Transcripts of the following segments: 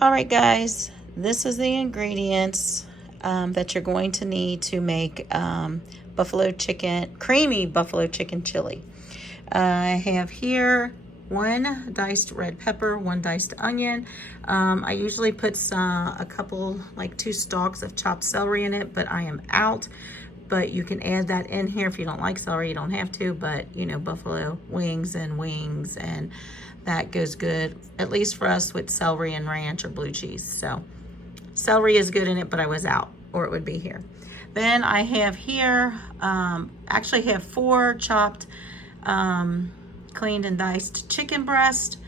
All right, guys, this is the ingredients that you're going to need to make creamy buffalo chicken chili. I have here 1 diced red pepper, 1 diced onion. I usually put a couple, like 2 stalks of chopped celery in it, but I am out. But you can add that in here if you don't like celery. You don't have to, but you know, buffalo wings, and that goes good, at least for us, with celery and ranch or blue cheese. So celery is good in it, but I was out, or it would be here. Then I have here, actually have 4 chopped, cleaned and diced chicken breast.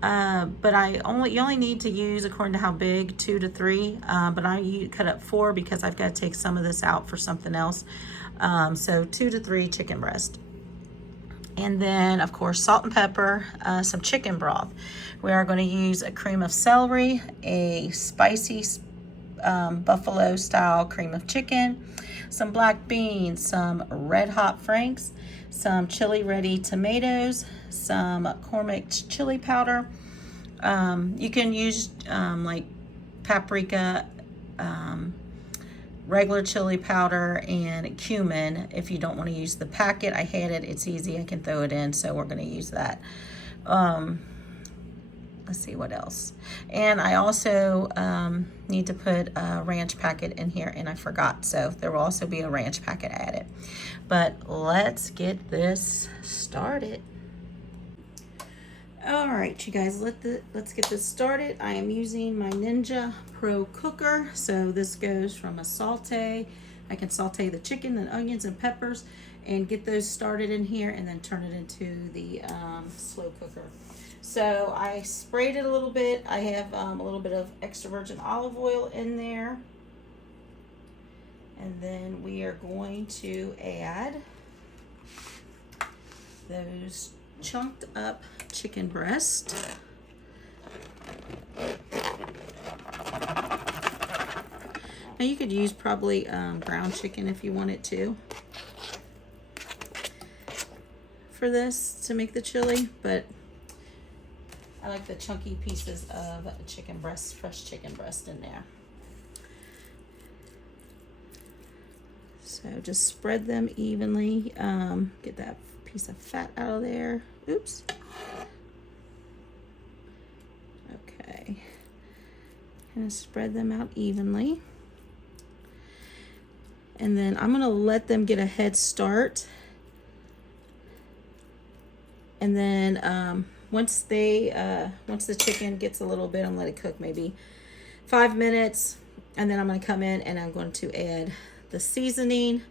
But you only need to use, according to how big, 2 to 3. But I cut up 4 because I've got to take some of this out for something else. So 2 to 3 chicken breast. And then, of course, salt and pepper, some chicken broth. We are going to use a cream of celery, a spicy buffalo style cream of chicken, some black beans, some red hot franks, some chili ready tomatoes, some Cormic's chili powder. You can use like paprika, regular chili powder, and cumin if you don't want to use the packet. I had it, it's easy, I can throw it in, so we're going to use that. Let's see what else. And I also need to put a ranch packet in here, and I forgot, so there will also be a ranch packet added. But let's get this started. All right, you guys, let's get this started. I am using my Ninja Pro cooker. So this goes from a saute. I can saute the chicken and onions and peppers and get those started in here, and then turn it into the slow cooker. So I sprayed it a little bit. I have a little bit of extra virgin olive oil in there. And then we are going to add those chunked up chicken breast. Now you could use probably ground chicken if you wanted to for this to make the chili, but I like the chunky pieces of chicken breast, fresh chicken breast in there. So just spread them evenly. Get that piece of fat out of there. Oops. Okay. And spread them out evenly. And then I'm going to let them get a head start. And then once the chicken gets a little bit, I'm going to let it cook maybe 5 minutes. And then I'm going to come in and I'm going to add the seasoning,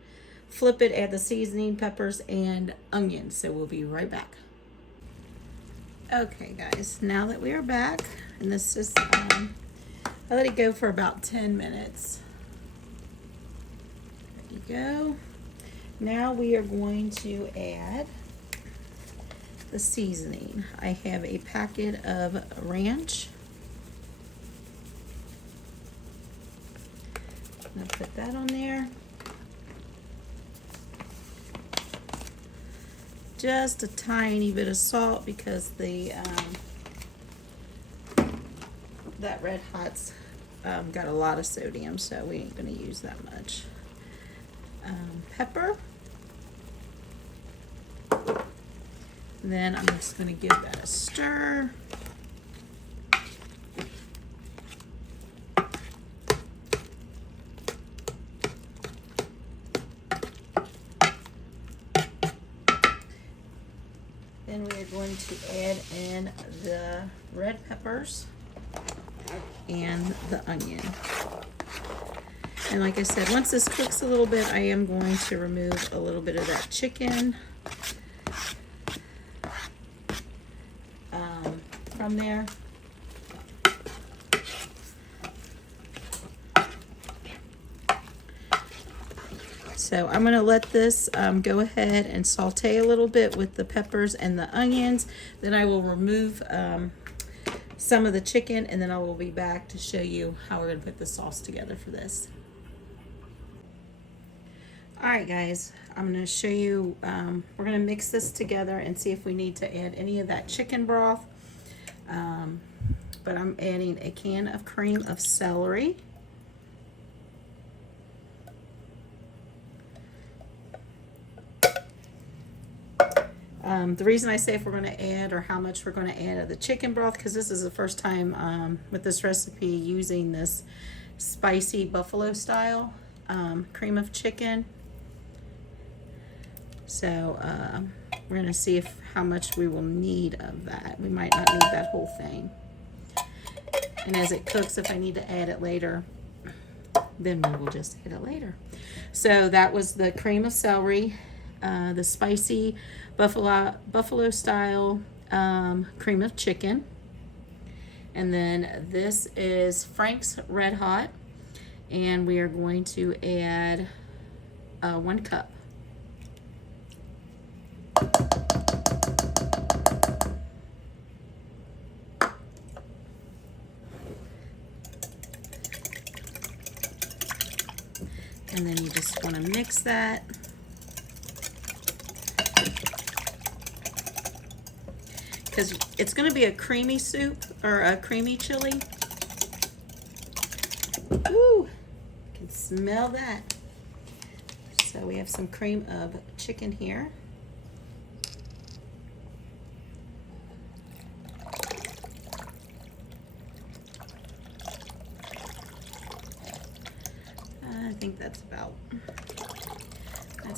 flip it, add the seasoning, peppers, and onions. So we'll be right back. Okay, guys, now that we are back, and this is, I let it go for about 10 minutes. There you go. Now we are going to add the seasoning. I have a packet of ranch. I'm going to put that on there. Just a tiny bit of salt because that Red Hot's got a lot of sodium, so we ain't going to use that much. Pepper. And then I'm just going to give that a stir. Then we are going to add in the red peppers and the onion. And like I said, once this cooks a little bit, I am going to remove a little bit of that chicken from there. So I'm going to let this go ahead and saute a little bit with the peppers and the onions. Then I will remove some of the chicken, and then I will be back to show you how we're going to put the sauce together for this. All right, guys, I'm going to show you, we're going to mix this together and see if we need to add any of that chicken broth. but I'm adding a can of cream of celery. The reason I say if we're going to add or how much we're going to add of the chicken broth, because this is the first time with this recipe using this spicy buffalo style cream of chicken. So we're going to see how much we will need of that. We might not need that whole thing. And as it cooks, if I need to add it later, then we will just add it later. So that was the cream of celery, the spicy buffalo style cream of chicken. And then this is Frank's Red Hot. And we are going to add 1 cup. And then you just want to mix that. Because it's going to be a creamy soup or a creamy chili. Ooh, I can smell that. So we have some cream of chicken here. I think that's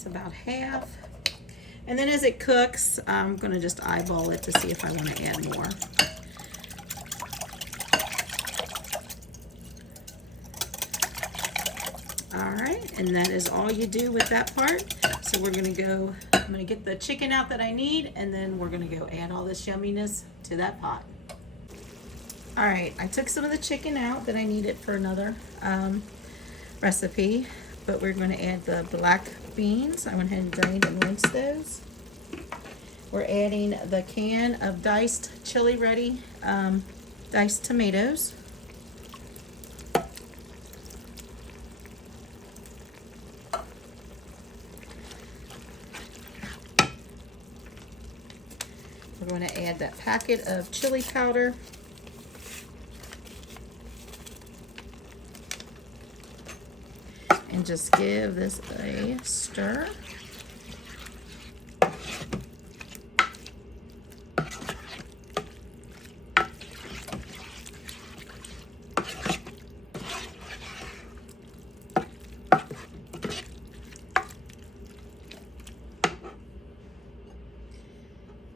about half. And then as it cooks, I'm going to just eyeball it to see if I want to add more. All right, and that is all you do with that part. So we're going to go, I'm going to get the chicken out that I need, and then we're going to go add all this yumminess to that pot. All right, I took some of the chicken out that I needed for another recipe, but we're going to add the black beans. I went ahead and drained and rinsed those. We're adding the can of diced chili ready diced tomatoes. We're going to add that packet of chili powder. And just give this a stir.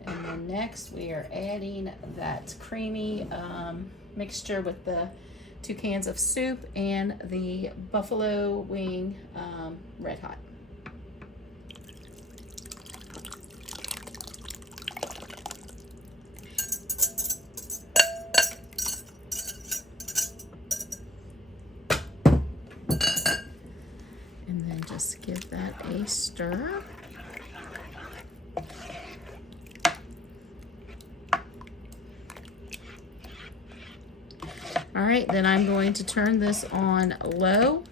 And then next we are adding that creamy mixture with the 2 cans of soup and the buffalo wing Red Hot. And then just give that a stir. All right, then I'm going to turn this on low.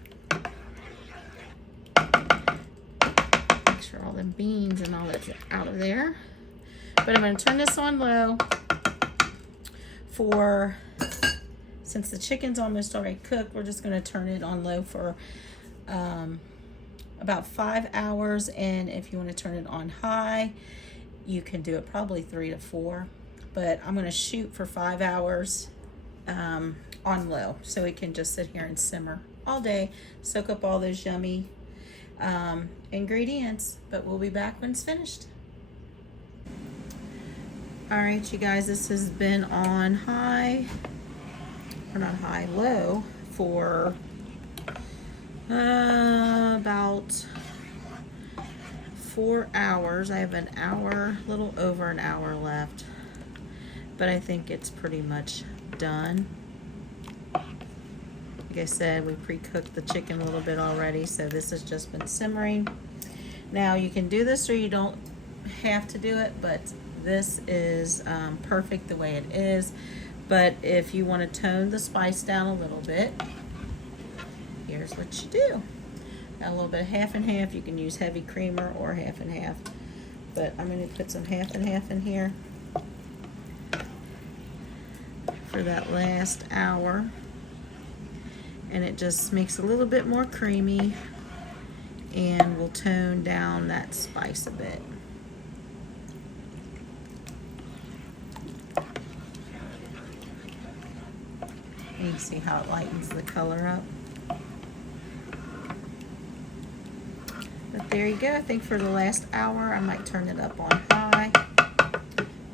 Make sure all the beans and all that's out of there. But I'm going to turn this on low for, since the chicken's almost already cooked, we're just going to turn it on low for about 5 hours. And if you want to turn it on high, you can do it probably 3 to 4. But I'm going to shoot for 5 hours. On low, so it can just sit here and simmer all day, soak up all those yummy ingredients. But we'll be back when it's finished. All right, you guys, this has been on high, or not high, low for about 4 hours. I have an hour, a little over an hour left, but I think it's pretty much done. Like I said, we pre-cooked the chicken a little bit already, so this has just been simmering. Now you can do this or you don't have to do it, but this is perfect the way it is. But if you want to tone the spice down a little bit, here's what you do. Got a little bit of half and half. You can use heavy creamer or half and half, but I'm going to put some half and half in here for that last hour. And it just makes it a little bit more creamy and will tone down that spice a bit. And you can see how it lightens the color up. But there you go. I think for the last hour, I might turn it up on high,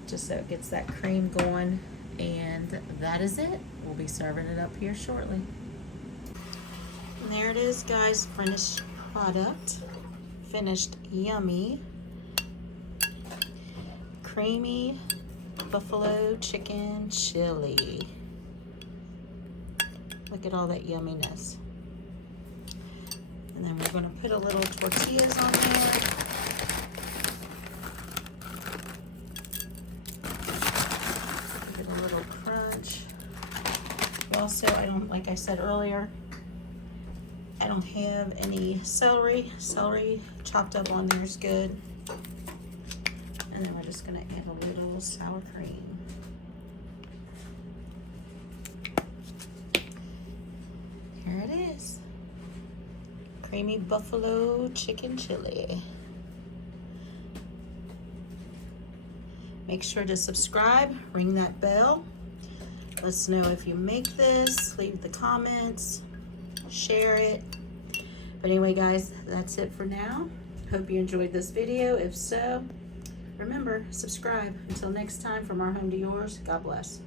just so it gets that cream going. And that is it. We'll be serving it up here shortly. And there it is, guys. Finished product. Finished yummy, creamy buffalo chicken chili. Look at all that yumminess. And then we're going to put a little tortillas on there. Give it a little crunch. Also, I don't, like I said earlier, I don't have any celery. Celery chopped up on there is good. And then we're just going to add a little sour cream. Here it is. Creamy buffalo chicken chili. Make sure to subscribe, ring that bell. Let us know if you make this, leave the comments, share it. But anyway, guys, that's it for now. Hope you enjoyed this video. If so, remember, subscribe. Until next time, from our home to yours, God bless.